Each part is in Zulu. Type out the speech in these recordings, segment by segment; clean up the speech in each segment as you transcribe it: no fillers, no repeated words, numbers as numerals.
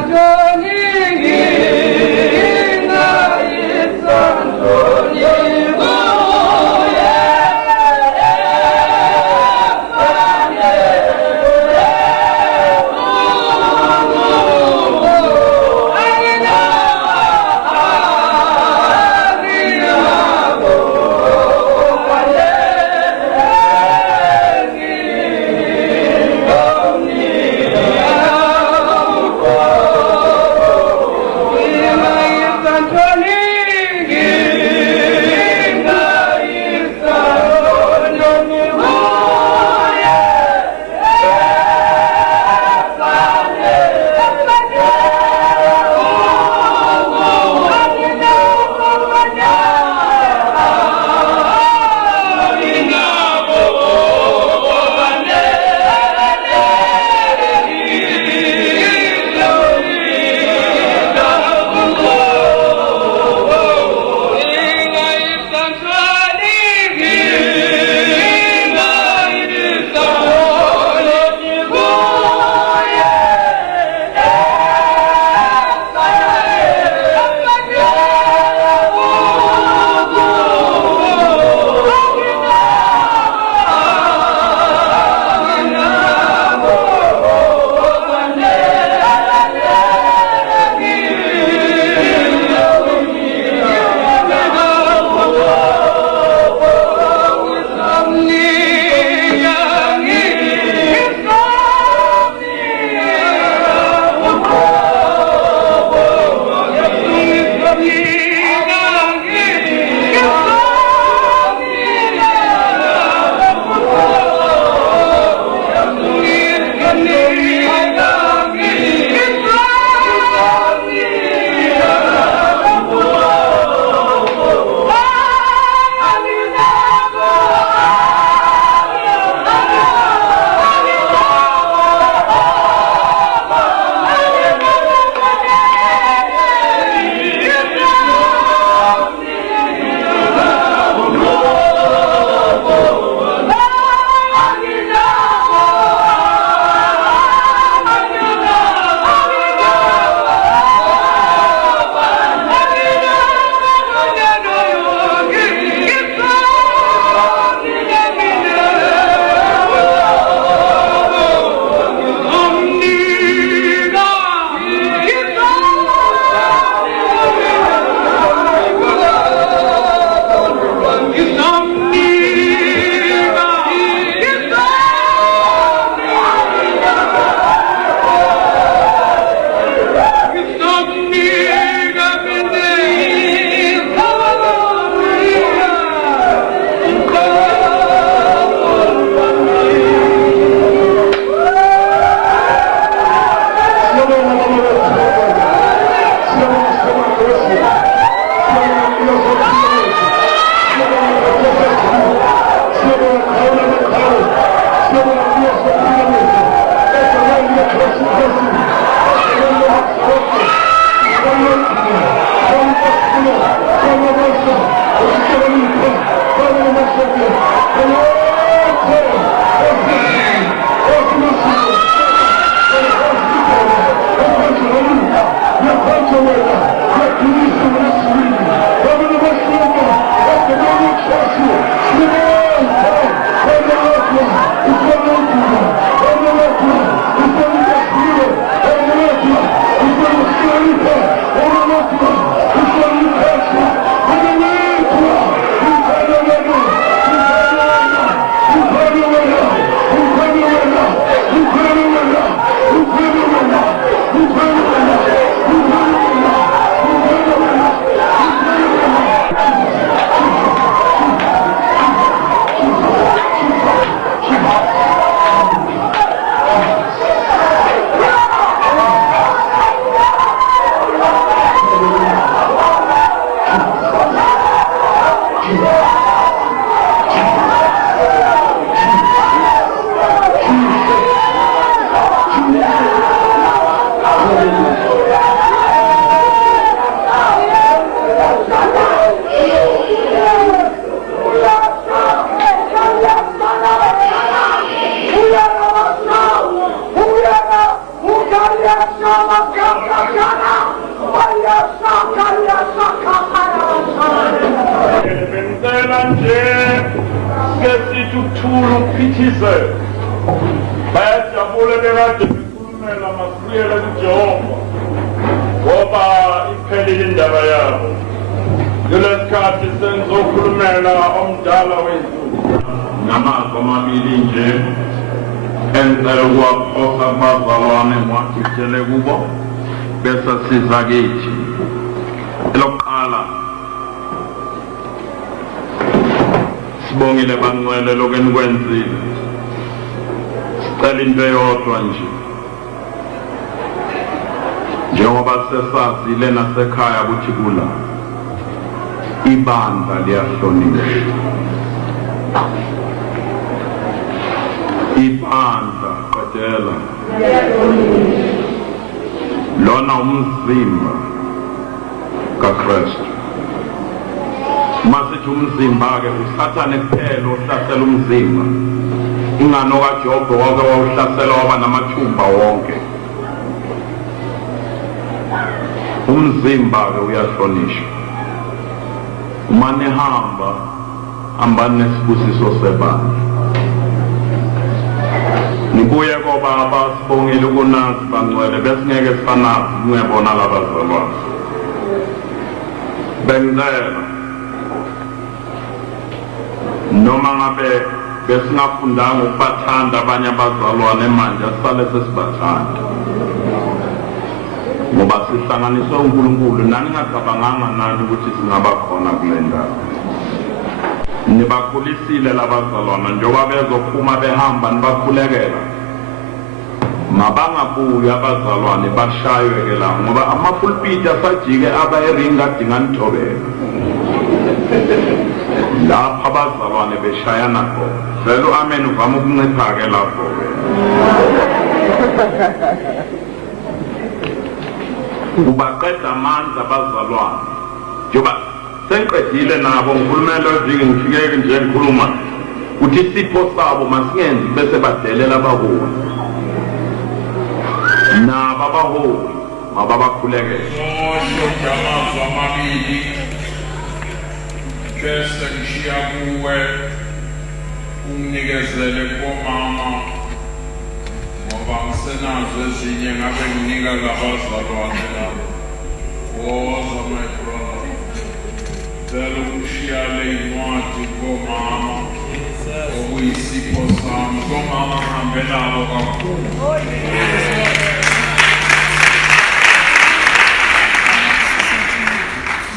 Tony! bephithise bayajabule bekade bekhulumela Masibuyele kuJehova ngoba iphelile indaba yabo. Kulesikhathi sengizokhulumela omdala wethu ngamazwi amabili nje engicela ukuwaphosa kubazalwane ngiwagcitshele kubo bese siza kithi. Elokuqala, sibongile bangcwele lokhu enikwenzile. Sicela into eyodwa nje, njengoba sesazile nasekhaya ukuthi kula ibandla liyahlonishwa. Ibandla qedela lona umzimba kaKristu. Masithi umzimba-ke usathane kuphela ohlasela umzimba. Ingano kaJobe wake wawuhlasela waba namathumba wonke. Umzimba-ke uyahlonishwa. Uma nihamba hambani nesibusiso sebandla. Nibuye kobaba sibongile ukunazi bangcwele besingeke sifanazi ngiyabona labazalwane. Bengicela noma ngabe besingafundanga ukubathanda abanye abazalwane manje asale sesibathanda ngoba sihlanganiswe uNkulunkulu. Nani ngacabanganga nani ukuthi singaba khona kule ndawo. Nibakhulisile labazalwana njengoba bezophuma behamba nibakhulekela. Mabangabuyi abazalwane bashaywe-ke la ngoba amapulpiti asajike aba eringa adinga nithobeka. Lapha abazalwane beshayana khona. Vele amen uvama ukuncipha-ke lapho-ke. Ubaqeda amandla abazalwane. Njengoba sengiqedile nabo ngikhulumela iviki ngifike nje ngikhuluma ukuthi isipho sabo masingenzi bese badelela abaholi. Nabo abaholi mababakhulekele. Amazwi amabili bese ngishiya kuwe unginikezele komama ngoba ngisenazo ezinye ngabe nginika labazalwane labo. Woza my brother, cela ungishiyale incwadi komama okuyisipho sami. Komama ngihambe nabo kakhulu.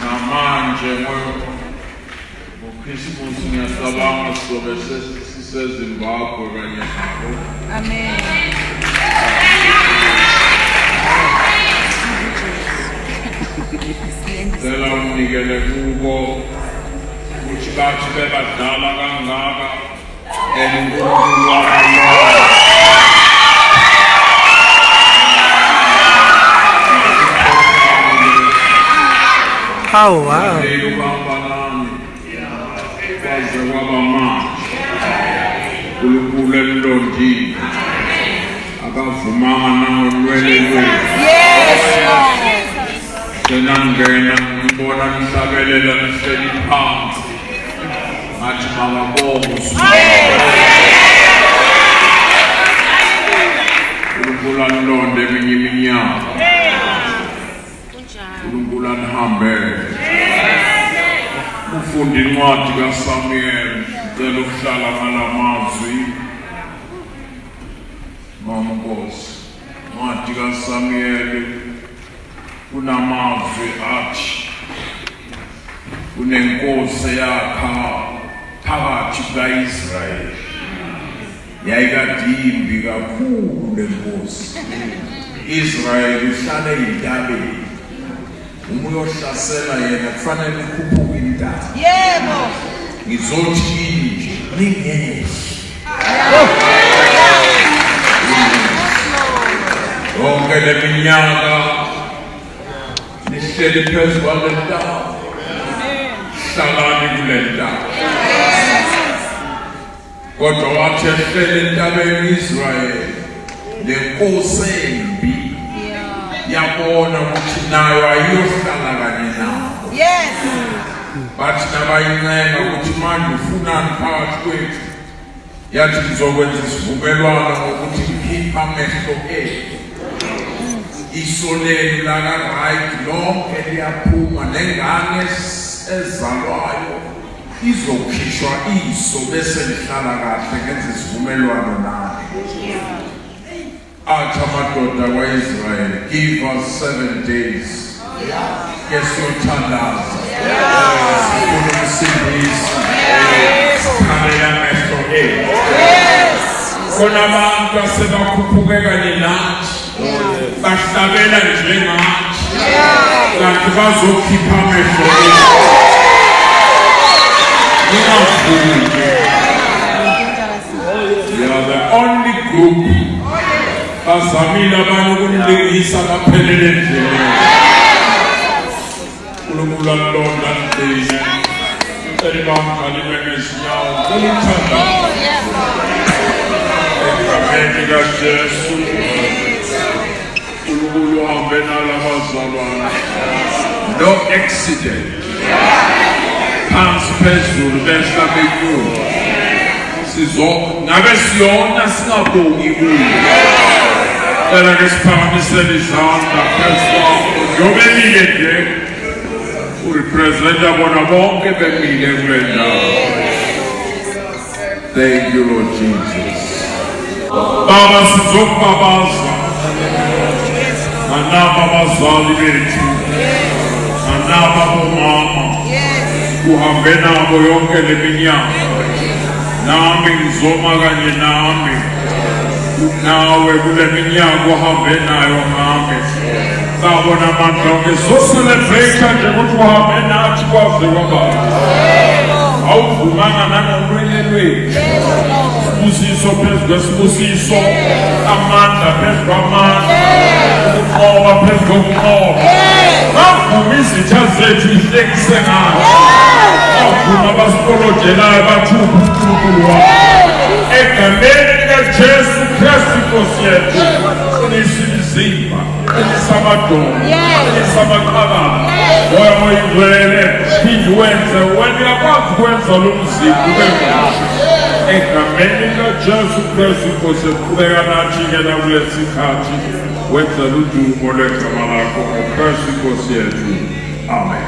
Namanje ngoChristmas ngiyasabanga sizobe siseZimbabwe kanye nabo. Amen. Cela unikele kubo ukuthi bathi bebadala kangaka eNkulunkulu wabo. Oh wow. Kwaze kwaba manje uNkulunkulu elondile akavumanga nolwele lwethu. Yes, Lord. Senangena ngibona nihlabelela nihleli phansi ngathi mangabonga uNkulunkulu anilonde eminye iminyaka. uNkulunkulu anihambele. Ufunda incwadi kaSamuyeli, cela ukuhlala ngalamazwi. Mama Nkosi, incwadi kaSamuyeli kunamazwi athi kunenkosi yakha phakathi kuka-Israyeli. Yayikadimbi kakhulu lenkosi. Israyeli uhlala ey'ntabeni. Uma uyohlasela yena kufanele ukhuphuke intaba. Yebo. Ngizothi nje ningehli. Yonke le minyaka nihleli phezu kwale ntaba. Hlalani kule ntaba. Kodwa wathi ehleli entabeni Israyeli lenkosi embi yabona ukuthi nayo ayiyohlala kanye nawo. Yes. Bathi nabayincenga ukuthi manje ufunani phakathi kwethu. yathi ngizokwenza isivumelwano ngokuthi ngikhipha amehlo ethu iso leli laka-right lonke liyaphuma nengane ezalwayo izokhishwa iso bese lihlala kahle ngenza isivumelwano naye. Athi amadoda kwa-Israyeli, give us 7 days kesiyothandaza sifuna umsindisi sikhalela amehlo ethu. Khona abantu asebakhuphuke kanye nathi bahlabela njengathi kanti bazokhipha amehlo ethu. We are the only group bazamile abantu ukunilingisa baphelele endleleni. uNkulunkulu alonda ndini ucela bangalime ngezinyawo kulithanda egameni kaJesu. uNkulunkulu uhambe nalabazalwane, no accident phansi phezulu behla benyuka ngabe siyona singabongi kuyo. Cela ke siphakamisele izandla phezu kwakho njobelile nje urepresenta bona bonke bemile kule ndawo. Thank you Lord Jesus. Baba sizokubabaza anaba abazali bethu anaba bomama uhambe nabo yonke le minyaka, nami ngizoma kanye nami nawe kule minyaka uhambe nayo ngami. Sabona amandla onke so-celebrate nje ukuthi uhambe nathi kwaze kwabani. Awuvumanga nanolwele lwethu, sibusiso phezu kwesibusiso, amandla phezu kwamandla, ukunqoba phezu kokunqoba. Bavuma izitha zethu ihlekise ngayo, bavuma abasikolojelayo bathumba uNkulunkulu wabo. Egameni likaJesu Kristu Nkosi yethu, qinisa imizimba, qinisa amadolo, qinisa amaqabane, moya oyingcwele phinde wenze wena uyakwazi ukwenza lo mzimba ube muhle. Egameni likaJesu Kristu Nkosi yethu, qhubeka nathi-ke nakulesi sikhathi wenza udumo lwegama lakho ngoKristu Nkosi yethu. Amen.